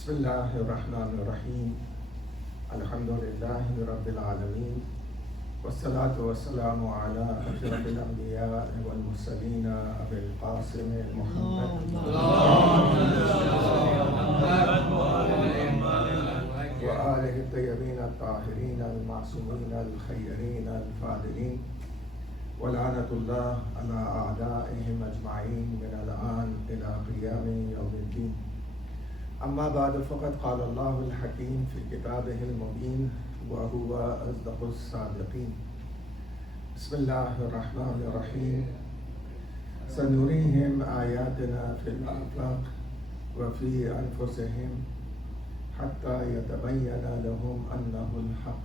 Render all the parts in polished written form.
بسم الله الرحمن الرحيم. الحمد لله رب العالمين، والصلاة والسلام على أشرف الأنبياء والمرسلين أبي القاسم محمد وآله الطيبين الطاهرين المعصومين الخيرين الفاضلين، ولعنة الله على أعدائهم أجمعين من الآن إلى قيام يوم الدين. أما بعد، فقد قال الله الحكيم في كتابه المبين وهو أصدق الصادقين. بسم الله الرحمن الرحيم. سنريهم آياتنا في الآفاق وفي أنفسهم حتى يتبين لهم أنه الحق.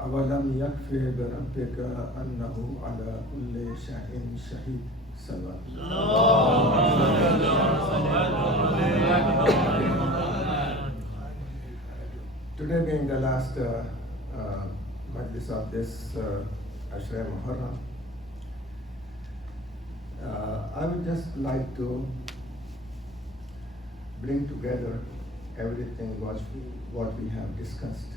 أولم يكف بربك أنه على كل شيء شهيد. Today being the last majlis of this Ashray Muharram, I would just like to bring together everything what we have discussed.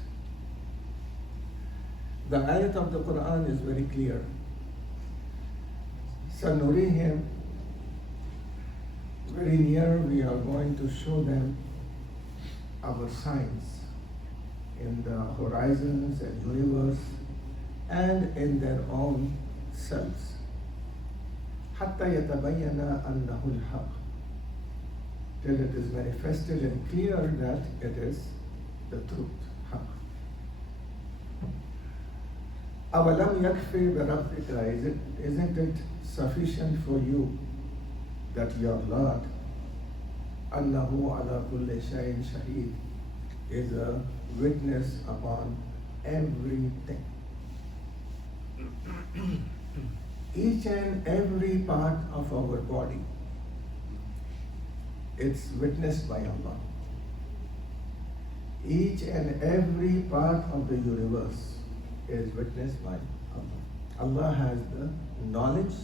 The ayat of the Quran is very clear. Sanurihim, very near we are going to show them our signs in the horizons and universe and in their own selves. Hatta yatabayyana annahu al-haq, till it is manifested and clear that it is the truth, haq. Awalam yakfi bi rabbika, isn't it sufficient for you that your Lord, Allahu ala kulli shayin shaheed, is a witness upon everything. Each and every part of our body, it's witnessed by Allah. Each and every part of the universe is witnessed by Allah. Allah has the knowledge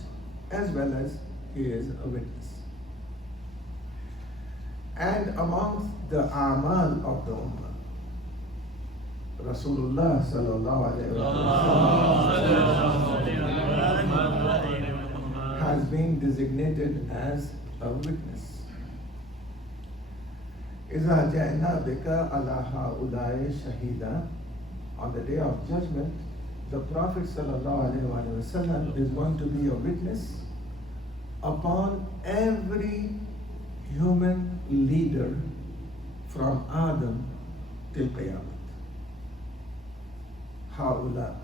as well as He is a witness. And amongst the a'mal of the Ummah, Rasulullah sallallahu alayhi wa sallam has been designated as a witness. إِذَا جَئْنَا بِكَ عَلَى هَؤُلَاءِ شَهِيدًا. On the day of judgment, the Prophet sallallahu alayhi wa sallam is going to be a witness upon every human leader from Adam till Qiyamah. Haula.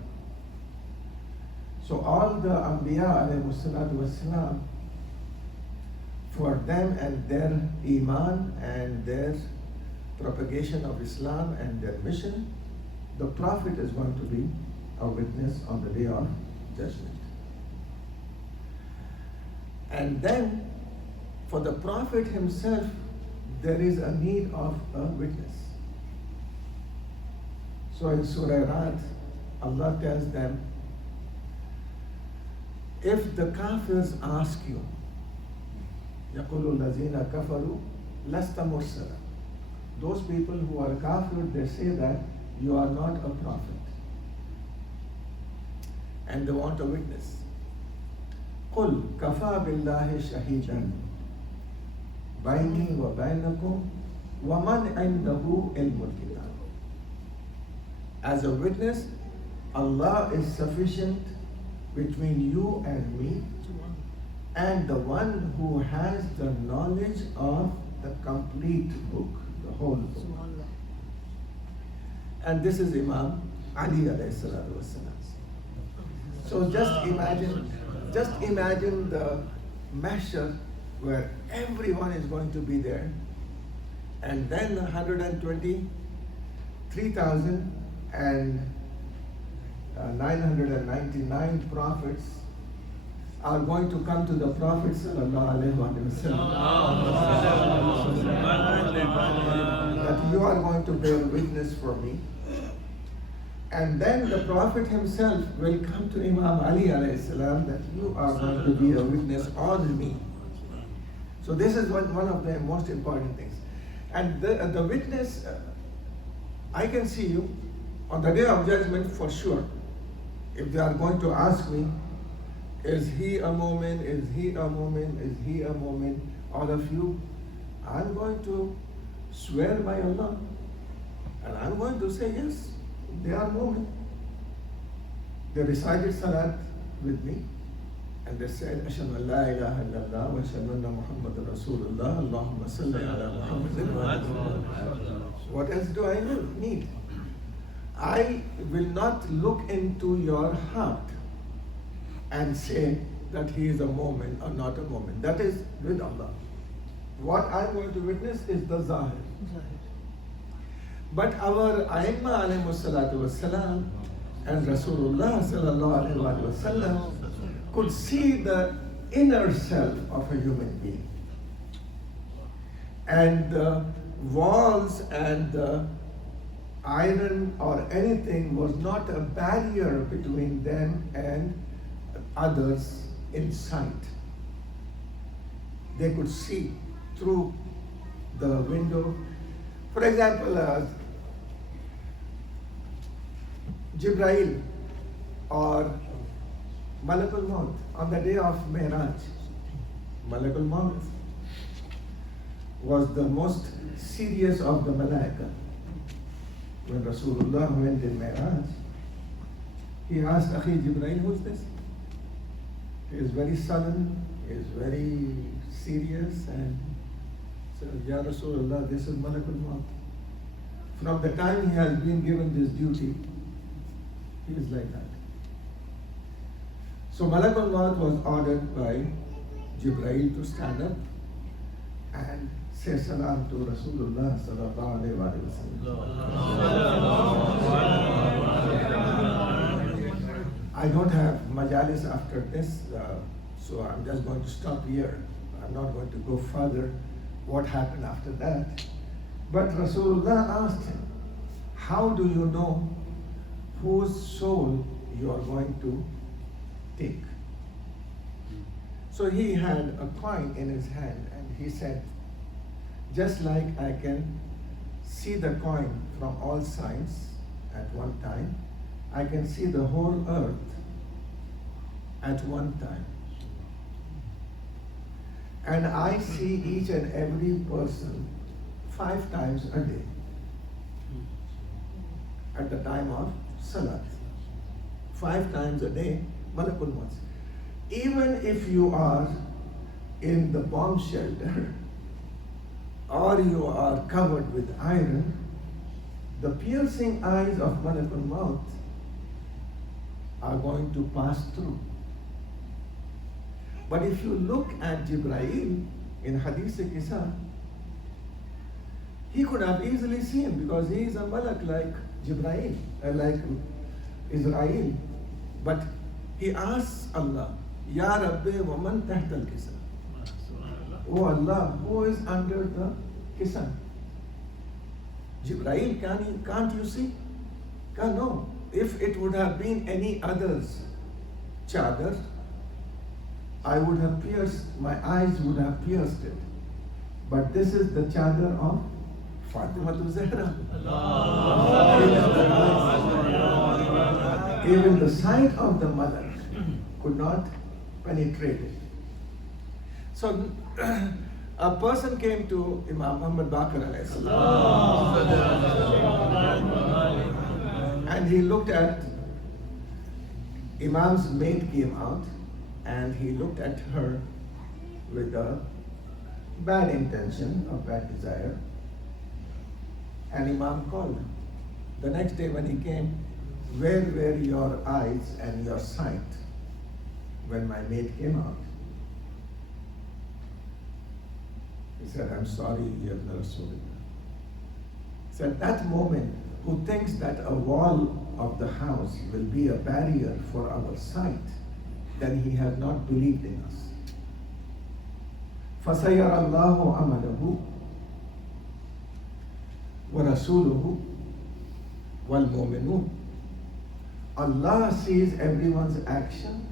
So all the Anbiya alayhi salatu wassalam, for them and their iman and their propagation of Islam and their mission, the Prophet is going to be a witness on the day of judgment. And then for the Prophet himself, there is a need of a witness. So in Surah Ra'd, Allah tells them, if the kafirs ask you, يَقُولُ الَّذِينَ كَفَرُوا لَسْتَ مُرْسَلًا, those people who are kafir, they say that you are not a prophet. And they want a witness. قُلْ كَفَى بِاللَّهِ شَهِيدًا بَيْنِي وَبَيْنَكُمْ وَمَنْ عِنْدَهُ عِلْمُ الْكِتَابِ. As a witness, Allah is sufficient between you and me and the one who has the knowledge of the complete book, the whole book. And this is Imam Ali alayhi salatu wassalam. So just imagine the mahshar where everyone is going to be there, and then 123,999 prophets are going to come to the Prophet sallallahu alaihi wasallam that you are going to bear witness for me. And then the Prophet himself will come to Imam Ali alayhi salam that you are going to be a witness on me. So this is one of the most important things. And the witness, I can see you on the day of judgment for sure. If they are going to ask me, is he a mu'min, is he a mu'min, is he a mu'min, all of you, I'm going to swear by Allah. And I'm going to say, yes, they are mu'min. They recited salat with me. And they said, Ashhadu an la ilaha illallah wa ashhadu anna Muhammadan Rasulullah, Allahumma salli ala Muhammadin wa ala. What else do I need? I will not look into your heart and say that he is a mu'min or not a mu'min. That is with Allah. What I am going to witness is the zahir. But our Aimma alayhi salatu wassalam and Rasulullah sallallahu alayhi wa sallam could see the inner self of a human being. And the walls and the iron or anything was not a barrier between them and others in sight. They could see through the window. For example, Jibreel or Malakul Maut on the day of Mi'raj. Malakul Maut was the most serious of the Malaika. When Rasulullah went in Mi'raj, he asked Akhi Jibreel, who is this? He is very sullen, he is very serious, and said, Ya Rasulullah, this is Malakul Maut. From the time he has been given this duty, he is like that. So Malakul Maut was ordered by Jibreel to stand up and say salam to Rasulullah sallallahu alayhi wa sallam. I don't have majalis after this, so I'm just going to stop here. I'm not going to go further what happened after that. But Rasulullah asked him, how do you know whose soul you are going to take? So he had a coin in his hand and he said, just like I can see the coin from all sides at one time, I can see the whole earth at one time. And I see each and every person 5 times a day at the time of Salat. 5 times a day, Malakul Maut. Even if you are in the bomb shelter or you are covered with iron, the piercing eyes of Malakul Maut are going to pass through. But if you look at Jibreel in Hadith Qissa, he could have easily seen because he is a malak like Jibreel, like Israel. But he asks Allah, Ya Rabbi wa man tahta al-Qissa. Oh Allah, who is under the Qissa? Jibreel, can't you see? No. If it would have been any other's chadar, I would have pierced, my eyes would have pierced it. But this is the chadar of Fatima Zahra. Even the sight of the mother could not penetrate it. So a person came to Imam Muhammad Baqir alayhi salam, and he looked at Imam's maid came out, and he looked at her with a bad intention, a bad desire, and Imam called him. The next day when he came, where were your eyes and your sight when my maid came out? He said, I'm sorry, Ya Rasulullah. He said, that moment, who thinks that a wall of the house will be a barrier for our sight, then he has not believed in us. فَسَيَرَ اللَّهُ عَمَلَهُ وَرَسُولُهُ وَالْمُؤْمِنُونَ. Allah sees everyone's action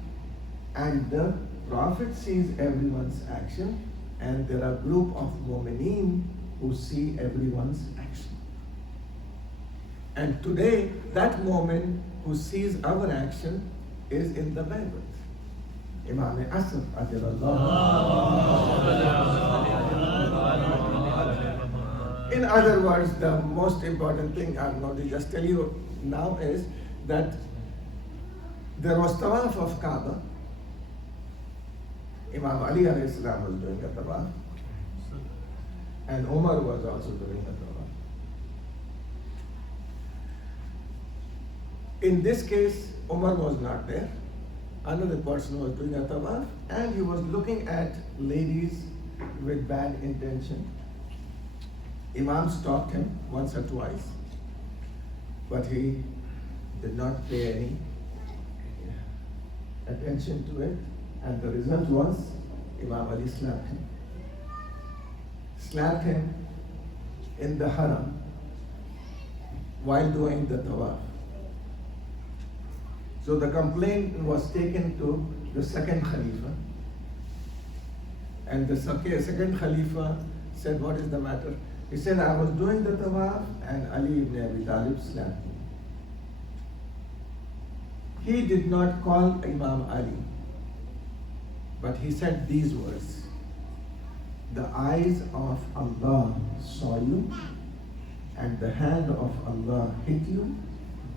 and the Prophet sees everyone's action, and there are a group of mu'mineen who see everyone's action. And today, that moment who sees our action is in the Bible. Imam Asr, in other words, the most important thing I'm going to just tell you now is that there was tawaf of Kaaba. Imam Ali alayhi salam was doing a tawaf, and Umar was also doing a tawaf. In this case, Umar was not there. Another person was doing a tawaf, and he was looking at ladies with bad intention. Imam stopped him once or twice, but he did not pay any attention to it, and the result was Imam Ali slapped him. Slapped him in the haram while doing the tawaf. So the complaint was taken to the second Khalifa, and the second Khalifa said, "What is the matter?" He said, "I was doing the tawaf and Ali ibn Abi Talib slapped me." He did not call Imam Ali, but he said these words: "The eyes of Allah saw you, and the hand of Allah hit you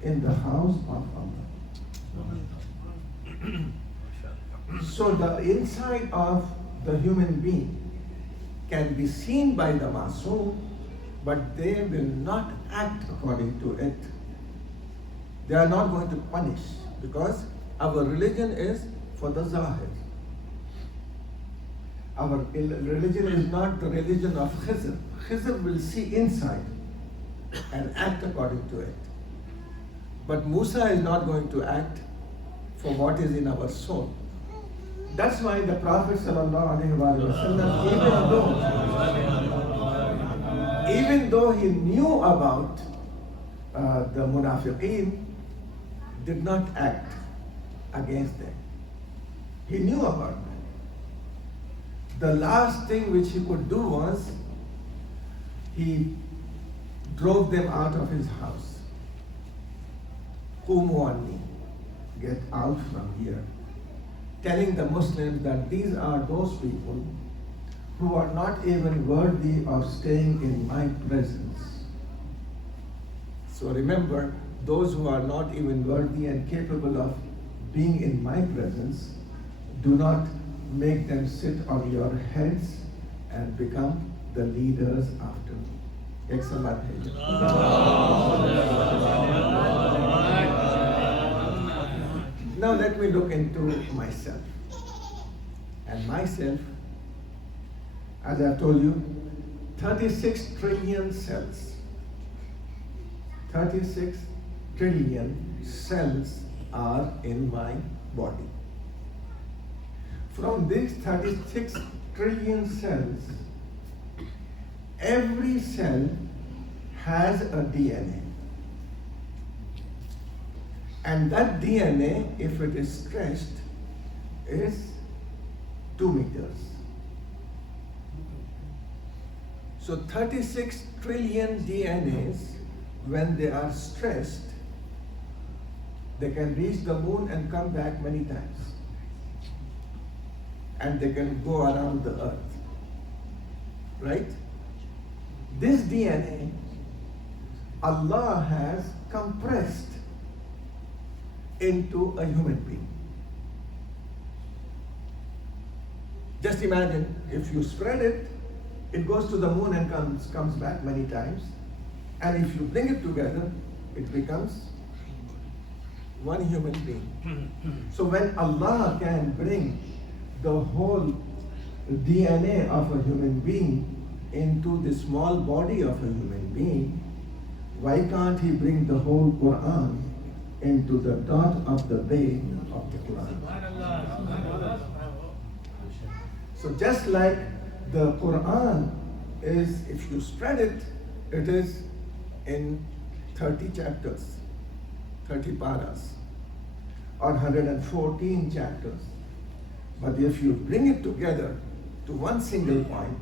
in the house of Allah." So the inside of the human being can be seen by the Masoom, but they will not act according to it. They are not going to punish, because our religion is for the Zahir. Our religion is not the religion of Khizr. Khizr will see inside and act according to it. But Musa is not going to act for what is in our soul. That's why the Prophet ﷺ, even though he knew about the munafiqeen, did not act against them. He knew about them. The last thing which he could do was he drove them out of his house. Qumu anni, get out from here. Telling the Muslims that these are those people who are not even worthy of staying in my presence. So remember, those who are not even worthy and capable of being in my presence, do not make them sit on your heads and become the leaders after me. ایک سلام ہے. Now let me look into myself. And myself, as I've told you, 36 trillion cells. 36 trillion cells are in my body. From these 36 trillion cells, every cell has a DNA. And that DNA, if it is stretched, is 2 meters. So 36 trillion DNAs, when they are stretched, they can reach the moon and come back many times. And they can go around the earth. Right? This DNA, Allah has compressed into a human being. Just imagine, if you spread it, it goes to the moon and comes back many times. And if you bring it together, it becomes one human being. So when Allah can bring the whole DNA of a human being into the small body of a human being, why can't He bring the whole Quran into the dot of the bay of the Quran? So just like the Quran is, if you spread it, it is in 30 chapters, 30 paras, or 114 chapters. But if you bring it together to one single point,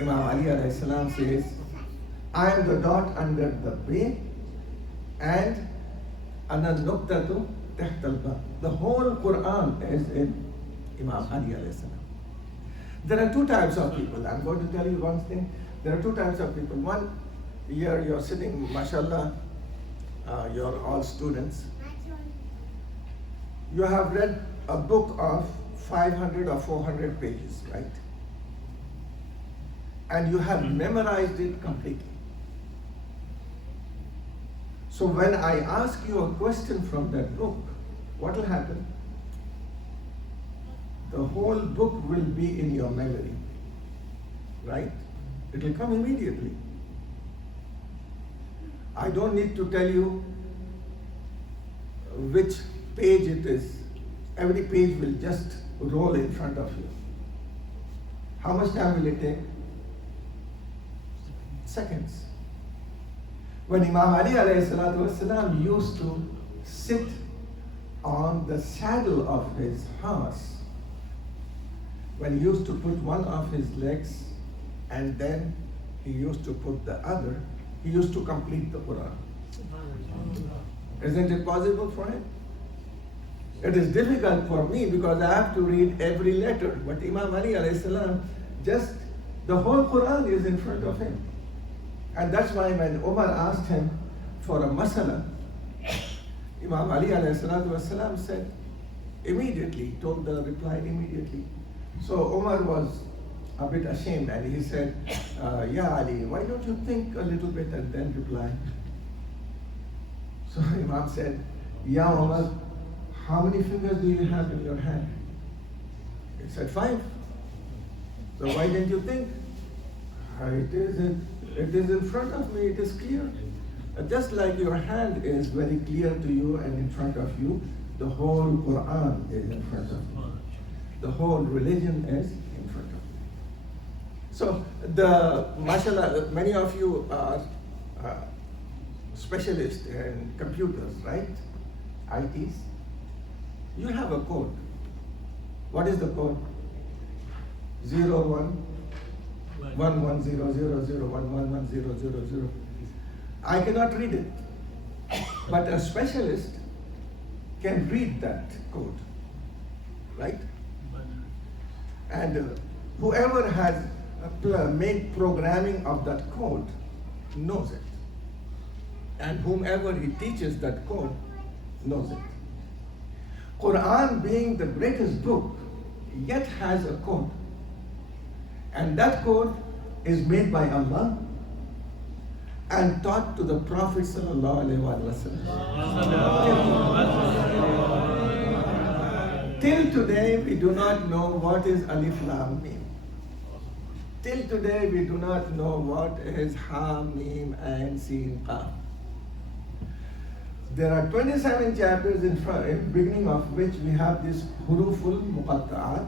Imam Ali alayhi salam says, I am the dot under the bay and ana nuqtatu tahta al-ba. The whole Quran is in Imam Ali alayhi salam. There are two types of people. I'm going to tell you one thing. There are two types of people. One, here you're sitting, mashallah, you're all students. You have read a book of 500 or 400 pages, right? And you have memorized it completely. So when I ask you a question from that book, what will happen? The whole book will be in your memory, right? It will come immediately. I don't need to tell you which page it is. Every page will just roll in front of you. How much time will it take? Seconds. When Imam Ali alayhi salatu wasalam used to sit on the saddle of his horse, when he used to put one of his legs and then he used to put the other, he used to complete the Quran. Isn't it possible for him? It is difficult for me because I have to read every letter. But Imam Ali alayhi salam, just the whole Quran is in front of him. And that's why when Umar asked him for a masala, Imam Ali alayhi salatu wasalam said immediately, told the reply immediately. So Umar was a bit ashamed and he said, Ya Ali, why don't you think a little bit and then reply? So Imam said, Ya Umar, how many fingers do you have in your hand? He said, 5. So why didn't you think? It is in front of me, it is clear. Just like your hand is very clear to you and in front of you, the whole Quran is in front of you. The whole religion is in front of you. So, mashallah, many of you are specialists in computers, right? ITs. You have a code. What is the code? 01 110001110000. I cannot read it, but a specialist can read that code, right? And whoever has made programming of that code knows it, and whomever he teaches that code knows it. Quran being the greatest book, yet has a code. And that code is made by Allah and taught to the Prophet sallallahu alaihi wasallam. Till today, we do not know what is Alif Lam Mim. Till today, we do not know what is Ha Mim and Sin Qaf. There are 27 chapters in beginning of which we have this huruful muqatta'at,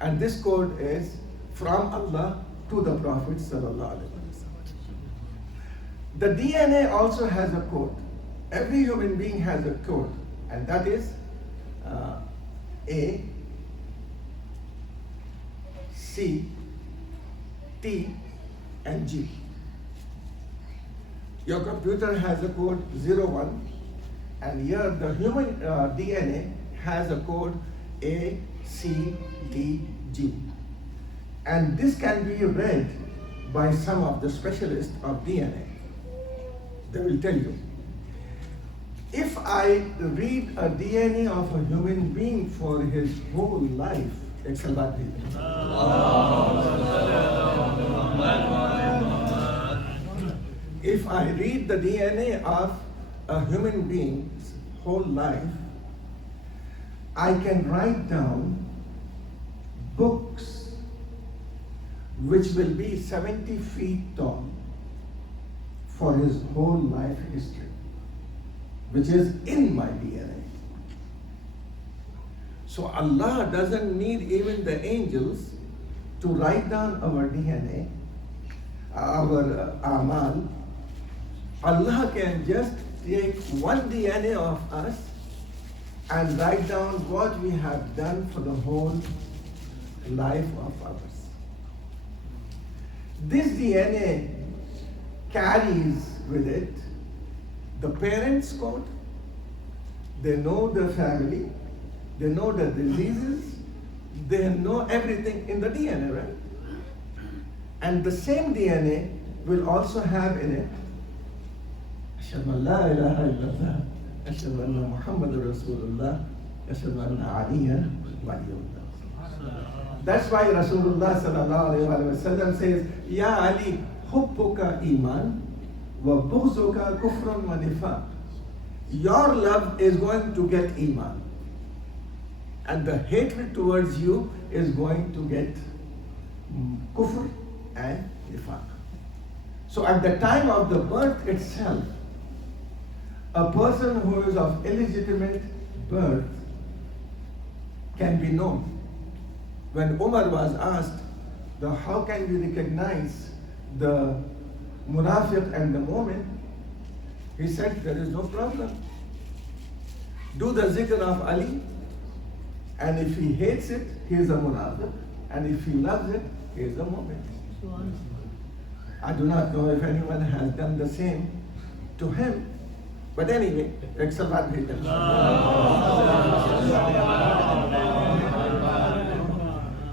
and this code is from Allah to the Prophet sallallahu alaihi wasallam. The DNA also has a code. Every human being has a code, and that is A, C, T, and G. Your computer has a code 01, and here the human DNA has a code A, C, D, G. And this can be read by some of the specialists of DNA. They will tell you. If I read a DNA of a human being for his whole life, it's a lot different. If I read the DNA of a human being's whole life, I can write down books which will be 70 feet tall for his whole life history, which is in my DNA. So Allah doesn't need even the angels to write down our DNA, our amal. Allah can just take one DNA of us and write down what we have done for the whole life of ours. This DNA carries with it the parents' code. They know the family, they know the diseases, they know everything in the DNA, right? And the same DNA will also have in it Ashhadu an la ilaha illallah, Ashhadu anna Muhammadur Rasulullah, Ashhadu anna Aliyan waliyullah. That's why Rasulullah sallallahu alaihi wasallam says, Ya Ali, hubbuka iman wa bughzuka kufrun wa nifaq. Your love is going to get iman, and the hatred towards you is going to get kufr and nifaq. So at the time of the birth itself, a person who is of illegitimate birth can be known. When Umar was asked, how can we recognize the munafiq and the mu'min? He said, there is no problem. Do the zikr of Ali, and if he hates it, he is a munafiq, and if he loves it, he is a mu'min. I do not know if anyone has done the same to him, but anyway, ek salawat bhejna.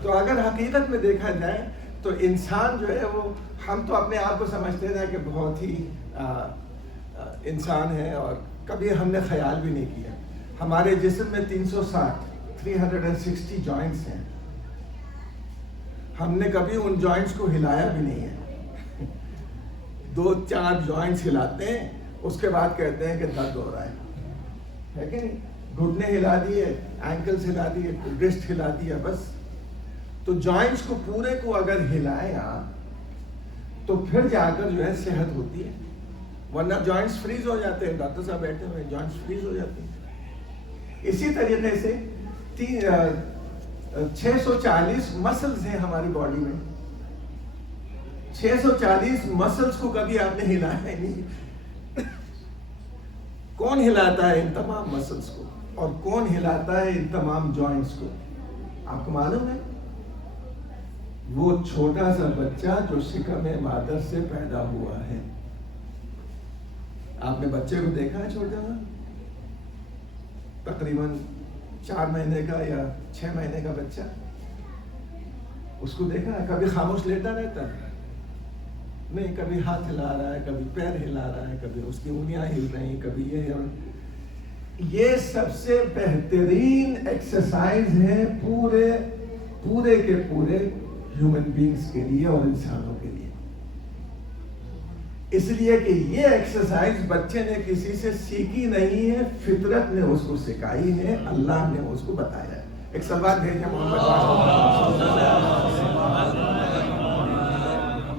تو اگر حقیقت میں دیکھا جائے تو انسان جو ہے وہ ہم تو اپنے آپ کو سمجھتے ہیں کہ بہت ہی انسان ہے اور کبھی ہم نے خیال بھی نہیں کیا. ہمارے جسم میں 360 جوائنٹس ہیں. ہم نے کبھی ان جوائنٹس کو ہلایا بھی نہیں ہے. 2-4 جوائنٹس ہلاتے ہیں, اس کے بعد کہتے ہیں کہ درد ہو رہا ہے کہ نہیں. گھٹنے ہلا دیے, اینکلز ہلا دیے, ریسٹ ہلا دیا, بس. تو جوائنٹس کو پورے کو اگر ہلائیں آپ تو پھر جا کر جو ہے صحت ہوتی ہے, ورنہ جوائنٹس فریز ہو جاتے ہیں. ڈاکٹر صاحب بیٹھے ہوئے, جوائنٹس فریز ہو جاتے ہیں. اسی طریقے سے 640 مسلز ہیں ہماری باڈی میں. 640 مسلز کو کبھی آپ نے ہلایا ہی نہیں. کون ہلاتا ہے ان تمام مسلز کو, اور کون ہلاتا ہے ان تمام جوائنٹس کو؟ آپ کو معلوم ہے؟ وہ چھوٹا سا بچہ جو شکم مادر سے پیدا ہوا ہے. آپ نے بچے کو دیکھا ہے چھوٹا سا, تقریباً 4 مہینے کا یا 6 مہینے کا بچہ, اس کو دیکھا ہے؟ کبھی خاموش لیٹا رہتا ہے نہیں, کبھی ہاتھ ہلا رہا ہے, کبھی پیر ہلا رہا ہے, کبھی اس کی انگلیاں ہل رہی ہیں, کبھی یہ سب سے بہترین ایکسرسائز ہے پورے کے پورے ہیومن بینگز کے لیے اور انسانوں کے لیے. اس لیے کہ یہ ایکسرسائز بچے نے کسی سے سیکھی نہیں ہے, فطرت نے اس کو سکھائی ہے, اللہ نے اس کو بتایا ہے. ایک سوال بھیجیں محمد.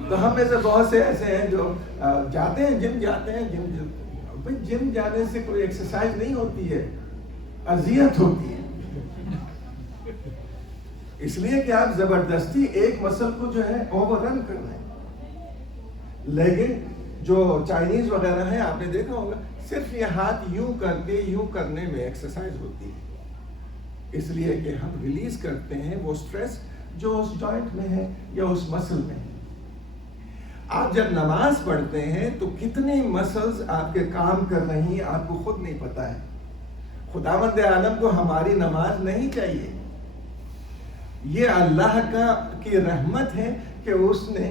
تو ہم میں سے بہت سے ایسے ہیں جو جاتے ہیں, جم جاتے ہیں. جم جانے سے کوئی ایکسرسائز نہیں ہوتی ہے, اذیت ہوتی ہے. اس لیے کہ آپ زبردستی ایک مسل کو جو ہے اوور رن کر رہے ہیں. لیکن جو چائنیز وغیرہ ہیں, آپ نے دیکھا ہوگا, صرف یہ ہاتھ یوں کر کے یوں کرنے میں ایکسرسائز ہوتی ہے. اس لیے کہ ہم ریلیز کرتے ہیں وہ سٹریس جو اس جوائنٹ میں ہے یا اس مسل میں ہے. آپ جب نماز پڑھتے ہیں تو کتنی مسلز آپ کے کام کر رہی ہیں آپ کو خود نہیں پتا ہے. خداوند عالم کو ہماری نماز نہیں چاہیے. یہ اللہ کی رحمت ہے کہ اس نے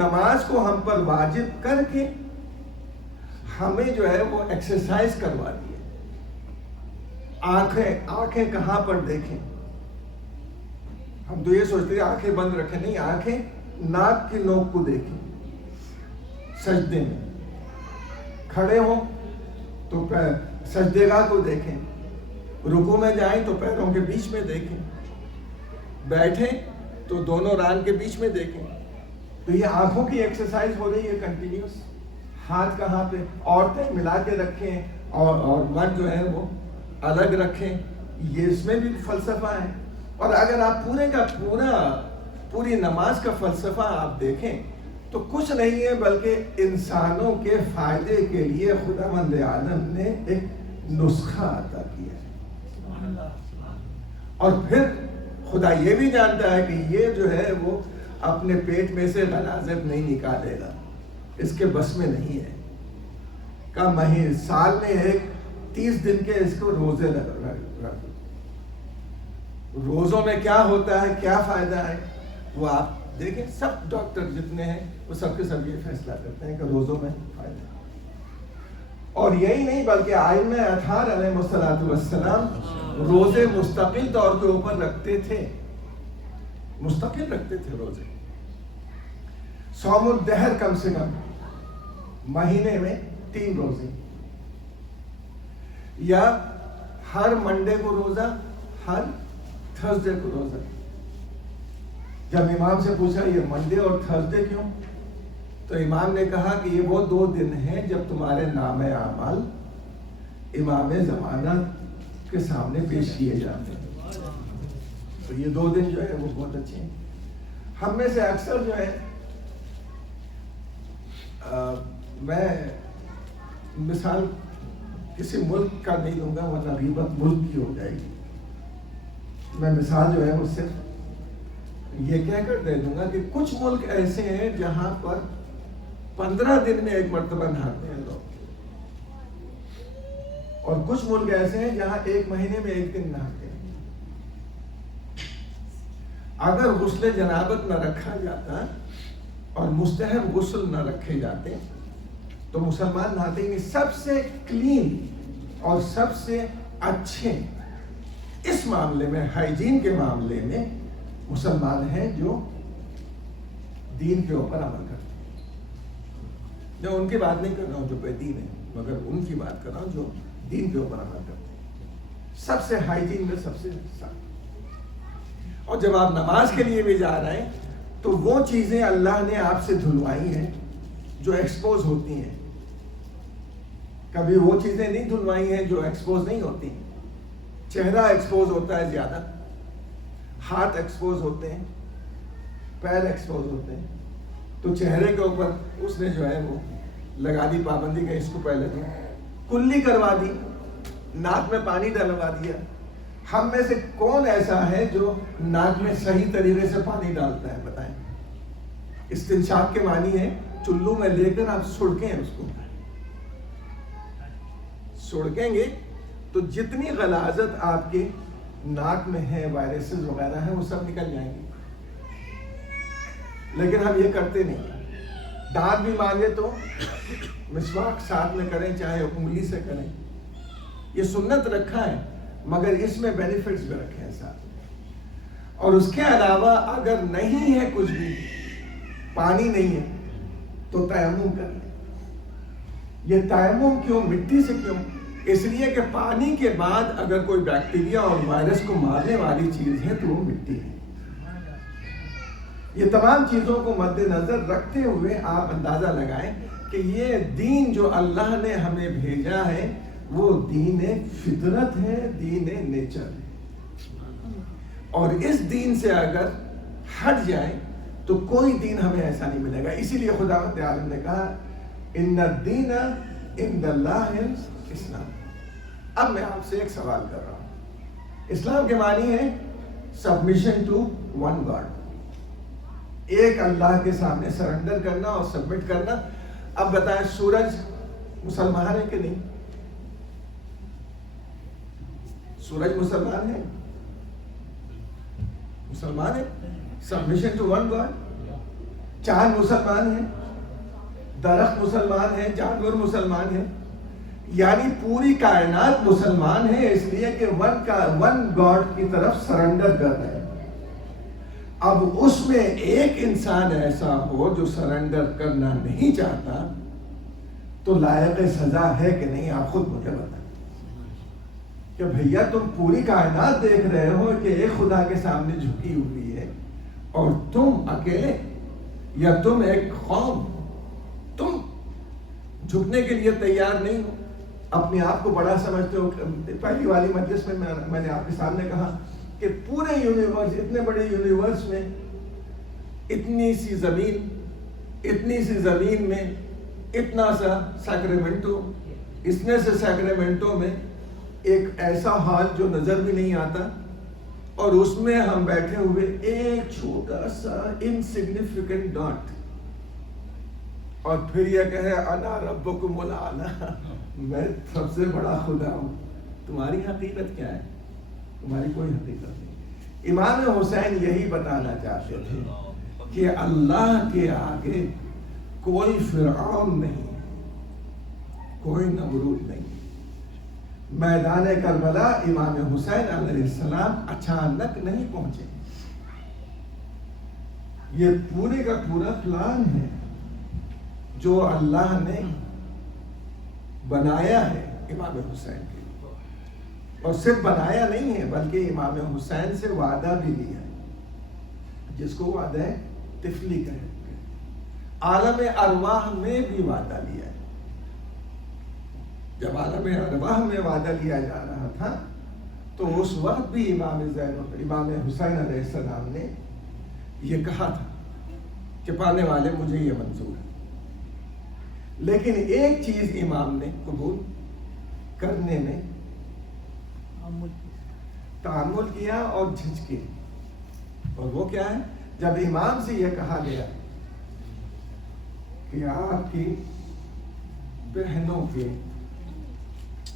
نماز کو ہم پر واجب کر کے ہمیں جو ہے وہ ایکسرسائز کروا دی ہے. آنکھیں کہاں پر دیکھیں؟ ہم تو یہ سوچتے ہیں آنکھیں بند رکھیں, نہیں, آنکھیں ناک کی نوک کو دیکھیں. سجدے میں کھڑے ہوں تو سجدے گاہ کو دیکھیں, رکوع میں جائیں تو پیروں کے بیچ میں دیکھیں, بیٹھیں تو دونوں ران کے بیچ میں دیکھیں. تو یہ آنکھوں کی ایکسرسائز ہو رہی ہے کنٹینیوس. ہاتھ کہاں پہ, عورتیں ملا کے رکھیں اور مرد جو ہے وہ الگ رکھیں. یہ اس میں بھی فلسفہ ہے. اور اگر آپ پوری نماز کا فلسفہ آپ دیکھیں تو کچھ نہیں ہے بلکہ انسانوں کے فائدے کے لیے خداوند عالم نے ایک نسخہ عطا کیا ہے. اور پھر خدا یہ بھی جانتا ہے کہ یہ جو ہے وہ اپنے پیٹ میں سے غلاظت نہیں نکالے گا، اس کے بس میں نہیں ہے۔ کا مہینے سال میں 30 دن کے اس کو روزے رکھ۔ روزوں میں کیا ہوتا ہے، کیا فائدہ ہے، وہ آپ دیکھیں۔ سب ڈاکٹر جتنے ہیں وہ سب کے سب یہ فیصلہ کرتے ہیں کہ روزوں میں فائدہ ہے۔ اور یہی نہیں بلکہ ائمہ اطہار علیہ السلام روزے مستقل طور کے اوپر رکھتے تھے، مستقل رکھتے تھے روزے۔ صوم الدہر کم سے کم مہینے میں 3 روزے، یا ہر منڈے کو روزہ، ہر تھرسڈے کو روزہ۔ جب امام سے پوچھا یہ منڈے اور تھرسڈے کیوں، تو امام نے کہا کہ یہ وہ 2 دن ہیں جب تمہارے نام اعمال امام زمانہ کے سامنے پیش کیے جاتے ہیں، تو یہ 2 دن جو ہے وہ بہت اچھے ہیں۔ ہم میں سے اکثر جو ہے میں مثال کسی ملک کا نہیں دوں گا ورنہ غیبت ملک کی ہو جائے گی۔ میں مثال جو ہے وہ صرف یہ کہہ کر دے دوں گا کہ کچھ ملک ایسے ہیں جہاں پر 15 دن میں 1 مرتبہ نہاتے ہیں لوگ، اور کچھ ملک ایسے ہیں جہاں 1 مہینے میں 1 دن نہاتے ہیں۔ اگر غسل جنابت نہ رکھا جاتا اور مستحب غسل نہ رکھے جاتے تو مسلمان نہاتے ہی نہیں۔ سب سے کلین اور سب سے اچھے اس معاملے میں، ہائیجین کے معاملے میں مسلمان ہیں جو دین کے اوپر عمل کرتے ہیں۔ میں ان کی بات نہیں کر رہا ہوں جو بے دین ہے، مگر ان کی بات کر رہا ہوں جو دین کے اوپر عمل کرتے ہیں۔ سب سے ہائیجین میں سب سے صاف۔ اور جب آپ نماز کے لیے بھی جا رہے ہیں تو وہ چیزیں اللہ نے آپ سے دھلوائی ہیں جو ایکسپوز ہوتی ہیں، کبھی وہ چیزیں نہیں دھلوائی ہیں جو ایکسپوز نہیں ہوتی۔ چہرہ ایکسپوز ہوتا ہے زیادہ، ہاتھ ایکسپوز ہوتے ہیں، پیر ایکسپوز ہوتے ہیں، تو چہرے کے اوپر اس نے جو ہے وہ لگا دی پابندی کہ اس کو پہلے تو کلی کروا دی، ناک میں پانی ڈلوا دیا۔ ہم میں سے کون ایسا ہے جو ناک میں صحیح طریقے سے پانی ڈالتا ہے، بتائیں؟ استنشاق کے معنی ہے چلو میں لے کر آپ سڑکیں اس کو، سڑکیں گے تو جتنی غلاظت آپ کے ناک میں ہے، وائرسز وغیرہ ہیں، وہ سب نکل جائیں گے۔ لیکن ہم یہ کرتے نہیں۔ دانت بھی مانگے تو مسواک ساتھ میں کریں، چاہے انگلی سے کریں، یہ سنت رکھا ہے، مگر اس میں بینیفٹس بھی رکھے ہیں ساتھ۔ اور اس کے علاوہ اگر نہیں ہے کچھ بھی، پانی نہیں ہے، تو تیمم کر لیں۔ یہ تیمم کیوں، مٹی سے کیوں؟ اس لیے کہ پانی کے بعد اگر کوئی بیکٹیریا اور وائرس کو مارنے والی چیز ہے تو وہ مٹی ہے۔ یہ تمام چیزوں کو مد نظر رکھتے ہوئے آپ اندازہ لگائیں کہ یہ دین جو اللہ نے ہمیں بھیجا ہے وہ دین فطرت ہے، دین نیچر ہے، اور اس دین سے اگر ہٹ جائے تو کوئی دین ہمیں ایسا نہیں ملے گا۔ اسی لیے خداوند عالم نے کہا ان الدین عند اللہ اسلام۔ اب میں آپ سے ایک سوال کر رہا ہوں۔ اسلام کے معنی ہے سبمیشن ٹو ون گاڈ، ایک اللہ کے سامنے سرنڈر کرنا اور سبمٹ کرنا۔ اب بتائیں سورج مسلمان ہے کہ نہیں؟ سورج مسلمان ہے، مسلمان ہے، سبمیشن ٹو ون گاڈ۔ چاند مسلمان ہے، درخت مسلمان ہے، جانور مسلمان ہے، یعنی پوری کائنات مسلمان ہے، اس لیے کہ ون گاڈ کی طرف سرنڈر کر رہے ہیں۔ اب اس میں ایک انسان ایسا ہو جو سرنڈر کرنا نہیں چاہتا تو لائق سزا ہے کہ نہیں؟ آپ خود مجھے بتائیں کہ بھیا تم پوری کائنات دیکھ رہے ہو کہ ایک خدا کے سامنے جھکی ہوئی ہے، اور تم اکیلے یا تم ایک قوم، تم جھکنے کے لیے تیار نہیں ہو، اپنے آپ کو بڑا سمجھتے ہو۔ پہلی والی مجلس میں نے آپ کے سامنے کہا کہ پورے یونیورس، اتنے بڑے یونیورس میں اتنی سی زمین میں اتنا سا سیکریمنٹو، اتنے سے سیکریمنٹو میں ایک ایسا حال جو نظر بھی نہیں آتا، اور اس میں ہم بیٹھے ہوئے ایک چھوٹا سا انسگنیفیکنٹ ڈاٹ، اور پھر یہ کہے انا ربکم الاعلی، میں سب سے بڑا خدا ہوں۔ تمہاری حقیقت کیا ہے؟ تمہاری کوئی حقیقت نہیں۔ امام حسین یہی بتانا چاہتے تھے کہ اللہ کے آگے کوئی فرعون نہیں، کوئی نمرود نہیں۔ میدان کربلا امام حسین علیہ السلام اچانک نہیں پہنچے، یہ پورے کا پورا پلان ہے جو اللہ نے بنایا ہے امام حسین کے لیے، اور صرف بنایا نہیں ہے بلکہ امام حسین سے وعدہ بھی لیا، جس کو وعدہ طفلی کہتے ہیں۔ عالم ارواح میں بھی وعدہ لیا ہے۔ جب عالم ارواح میں وعدہ لیا جا رہا تھا تو اس وقت بھی امام حسین علیہ السلام نے یہ کہا تھا کہ پانے والے مجھے یہ منظور ہے، لیکن ایک چیز امام نے قبول کرنے میں تعامل کیا اور جھجکے، اور وہ کیا ہے؟ جب امام سے یہ کہا گیا کہ آپ کی بہنوں کے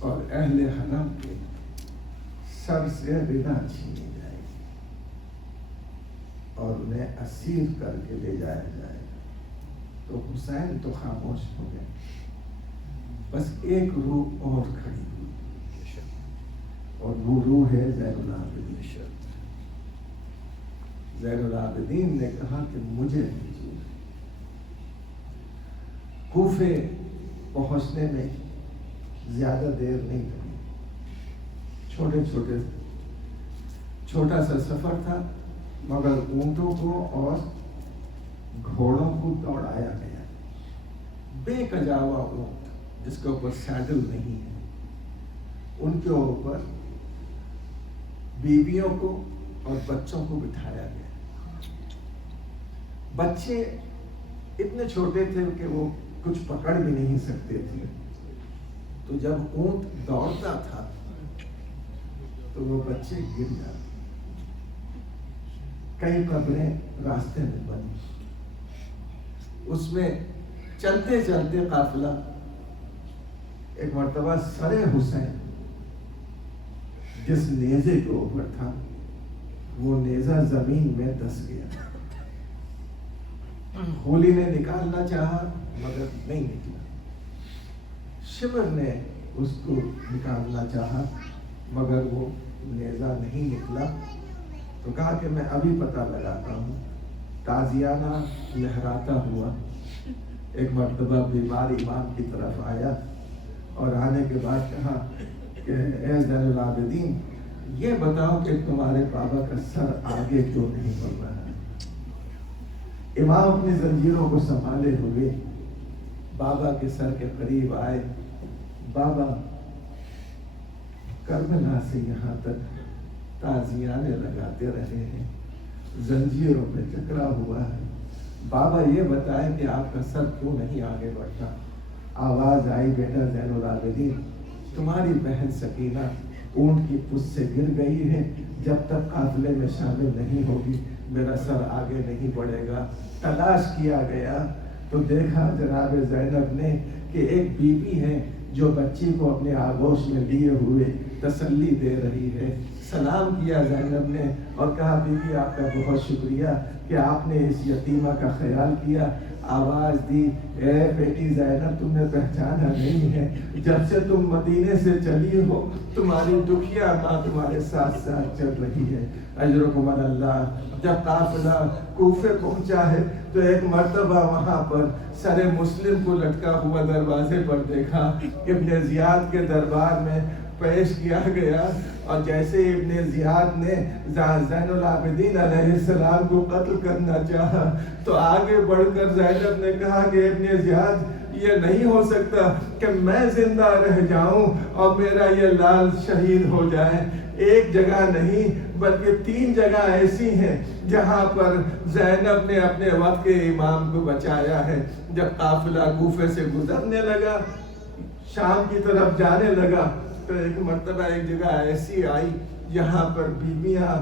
اور اہل حرم کے سر سے ردا چھینی جائے گی اور انہیں اسیر کر کے لے جایا جائے گا، تو حسین تو خاموش ہو گئے، بس ایک روح اور کھڑی ہوئی، اور وہ روح ہے زین العابدین۔ زین العابدین نے کہا کہ مجھے منظور ہے۔ کوفے پہنچنے میں زیادہ دیر نہیں لگی، چھوٹا سا سفر تھا، مگر اونٹوں کو اور گھوڑوں کو دوڑایا گیا، بے کجاوا اونٹ جس کے اوپر سیڈل نہیں ہے، ان کے اوپر بیویوں کو اور بچوں کو بٹھایا گیا۔ بچے اتنے چھوٹے تھے کہ وہ کچھ پکڑ بھی نہیں سکتے تھے، تو جب اونٹ دوڑتا تھا تو وہ بچے گر جاتے، کئی قبریں راستے میں بنی، اس میں چلتے چلتے قافلہ ایک مرتبہ سر حسین جس نیزے کے اوپر تھا وہ نیزہ زمین میں دس گیا۔ ہولی نے نکالنا چاہا مگر نہیں نکلا، شمر نے اس کو نکالنا چاہا مگر وہ نیزہ نہیں نکلا، تو کہا کہ میں ابھی پتہ لگاتا ہوں۔ تازیانہ لہراتا ہوا ایک مرتبہ بیمار امام کی طرف آیا، اور آنے کے بعد کہا کہ اے زین العابدین، یہ بتاؤ کہ تمہارے بابا کا سر آگے کیوں نہیں بڑھ رہا ہے؟ امام اپنی زنجیروں کو سنبھالے ہوئے بابا کے سر کے قریب آئے۔ بابا کربلا سے یہاں تک تازیانے لگاتے رہے ہیں، زنجیروں پہ جکڑا ہوا ہے، بابا یہ بتائیں کہ آپ کا سر کیوں نہیں آگے بڑھتا؟ آواز آئی، بیٹا زین العابدین، تمہاری بہن سکینہ اونٹ کی پشت سے گر گئی ہے، جب تک قافلے میں شامل نہیں ہوگی میرا سر آگے نہیں بڑھے گا۔ تلاش کیا گیا تو دیکھا جناب زینب نے کہ ایک بیوی ہے جو بچی کو اپنے آغوش میں لیے ہوئے تسلی دے رہی ہے۔ سلام کیا زینب نے اور کہا بیوی آپ کا بہت شکریہ کہ آپ نے اس یتیمہ کا خیال کیا۔ آواز دی، اے بیٹی زینب، تم نے پہچانا نہیں ہے، جب سے تم مدینے سے چلی ہو تمہاری دکھیا ماں تمہارے ساتھ ساتھ چل رہی ہے، اجرکم علی اللہ۔ جب قافلہ کوفے پہنچا ہے تو ایک مرتبہ وہاں پر سر مسلم کو لٹکا ہوا دروازے پر دیکھا، ابن زیاد کے دربار میں پیش کیا گیا، اور جیسے ابن زیاد نے زین العابدین علیہ السلام کو قتل کرنا چاہا تو آگے بڑھ کر زینب نے کہا کہ ابن زیاد، یہ نہیں ہو سکتا کہ میں زندہ رہ جاؤں اور میرا یہ لال شہید ہو جائے۔ ایک جگہ نہیں بلکہ 3 جگہ ایسی ہیں جہاں پر زینب نے اپنے وقت کے امام کو بچایا ہے۔ جب قافلہ کوفے سے گزرنے لگا، شام کی طرف جانے لگا، تو ایک مرتبہ ایک جگہ ایسی آئی جہاں پر بیویاں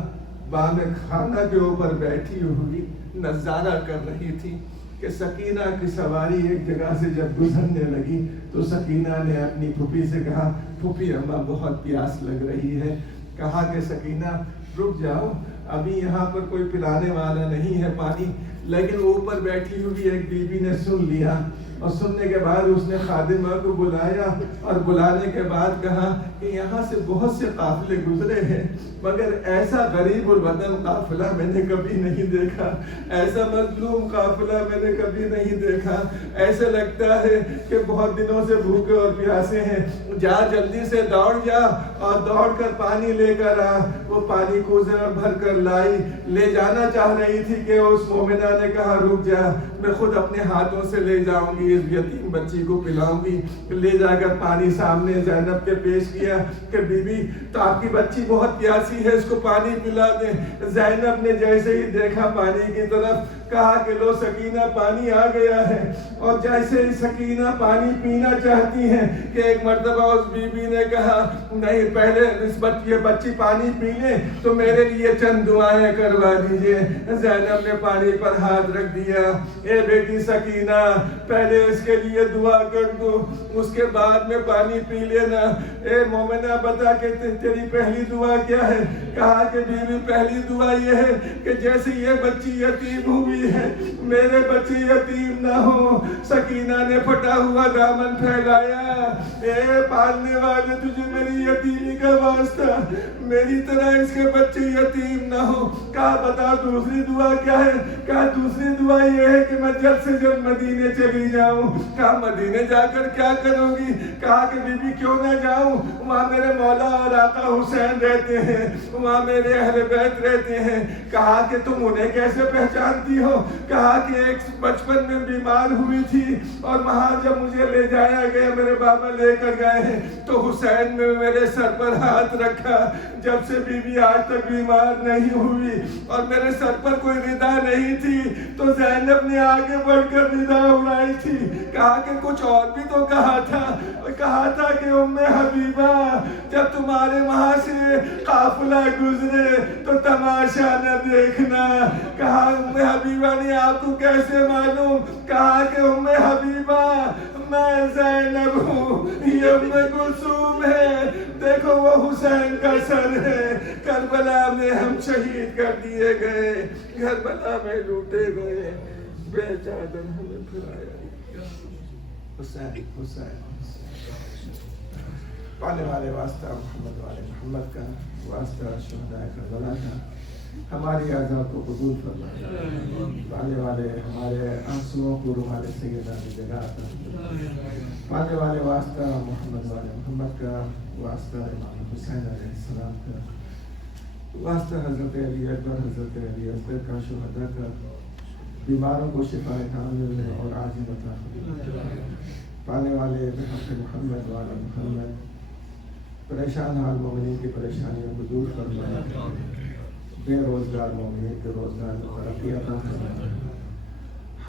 بام خانہ کے اوپر بیٹھی ہوئی نظارہ کر رہی تھی کہ سکینہ کی سواری ایک جگہ سے جب گزرنے لگی تو سکینہ نے اپنی پھوپھی سے کہا پھوپھی اماں بہت پیاس لگ رہی ہے. کہا کہ سکینہ رک جاؤ, ابھی یہاں پر کوئی پلانے والا نہیں ہے پانی. لیکن اوپر بیٹھی ہوئی ایک بیوی نے سن لیا, اور سننے کے بعد اس نے خادمہ کو بلایا اور بلانے کے بعد کہا کہ یہاں سے بہت سے قافلے گزرے ہیں مگر ایسا غریب الوطن قافلہ میں نے کبھی نہیں دیکھا, ایسا مظلوم قافلہ میں نے کبھی نہیں دیکھا. ایسے لگتا ہے کہ بہت دنوں سے بھوکے اور پیاسے ہیں. جا جلدی سے دوڑ جا اور دوڑ کر پانی لے کر آ. وہ پانی کوزے میں بھر کر لائی, لے جانا چاہ رہی تھی کہ اس مومنہ نے کہا رک جا, میں خود اپنے ہاتھوں سے لے جاؤں گی, اس یتیم بچی کو پلاؤں گی. لے جا کر پانی سامنے زینب کے پیش کیا کہ بی بی تو آپ کی بچی بہت پیاسی ہے, اس کو پانی پلا دیں. زینب نے جیسے ہی دیکھا پانی کی طرف کہا کہ لو سکینہ پانی آ گیا ہے. اور جیسے ہی سکینہ پانی پینا چاہتی ہیں کہ ایک مرتبہ اس بی بی نے کہا نہیں پہلے یہ بچی پانی پی لے تو میرے لیے چند دعائیں کروا دیجئے. زینب نے پانی پر ہاتھ رکھ دیا, اے بیٹی سکینہ پہلے اس کے لیے دعا کر دو, اس کے بعد میں پانی پی لینا. اے مومنہ بتا کہ تیری پہلی دعا کیا ہے؟ کہا کہ بیوی پہلی دعا یہ ہے کہ جیسے یہ بچی یتیم ہوئی ہے میرے بچے یتیم نہ ہو. سکینہ نے پھٹا ہوا دامن پھیلایا, اے پالنے والے تجھے میری یتیمی کا واسطہ, میری طرح اس کے بچے یتیم نہ ہو. کہا بتا دوسری دعا کیا ہے؟ کہا دوسری دعا یہ ہے کہ میں جلد سے جلد مدینے چلی جاؤں. کہا مدینے جا کر کیا کروں گی؟ کہا کہ بی بی کیوں نہ جاؤں, وہاں میرے مولا اور آقا حسین رہتے ہیں, وہاں میرے اہل بیت رہتے ہیں. کہا کہ تم انہیں کیسے پہچانتی ہو؟ کہا کہ ایک بچپن میں بیمار ہوئی تھی اور وہاں جب مجھے لے جایا گیا میرے بابا لے کر گئے ہیں تو حسین نے میرے سر پر ہاتھ رکھا. جب سے بی بی آج تک بیمار نہیں ہوئی اور میرے سر پر کوئی ردا نہیں تھی تو زینب نے آگے بڑھ کر ردا اڑائی تھی. کہا کہ کچھ اور بھی تو کہا تھا کہ ام حبیبہ جب تمہارے وہاں سے قافلہ گزرے تو تماشا نہ دیکھنا. کہا ام حبیبہ نے آپ کو کیسے معلوم؟ کہا کہ ام حبیبہ میں زینب ہوں, یہ ام کلثوم ہے, دیکھو وہ حسین کا سر ہے, کربلا میں ہم شہید کر دیے گئے, کربلا میں لوٹے گئے, بے چادر ہمیں پھرایا. حسین حسین پانے والے واسطہ محمد والے محمد کا, واسطہ شہداء کربلا کا, ہماری اعضاء کو قبول فرمائے. پانے والے ہمارے آنسوؤں کو رومال سیدہ کی جگہ عطا فرمائے. پانے والے واسطہ محمد والے محمد کا, واسطہ امام حسین علیہ السلام کا, واسطہ حضرت علی اکبر, حضرت علی اصغر کا, شہداء کا, بیماروں کو شفا کامل اور عاجل عطا فرمائے. پانے والے بحق محمد والے محمد, پریشان حال مومنین کی پریشانیوں کو دور فرمائے. بے روزگار مومنین کے روزگار میں ترقی عطا فرمائے.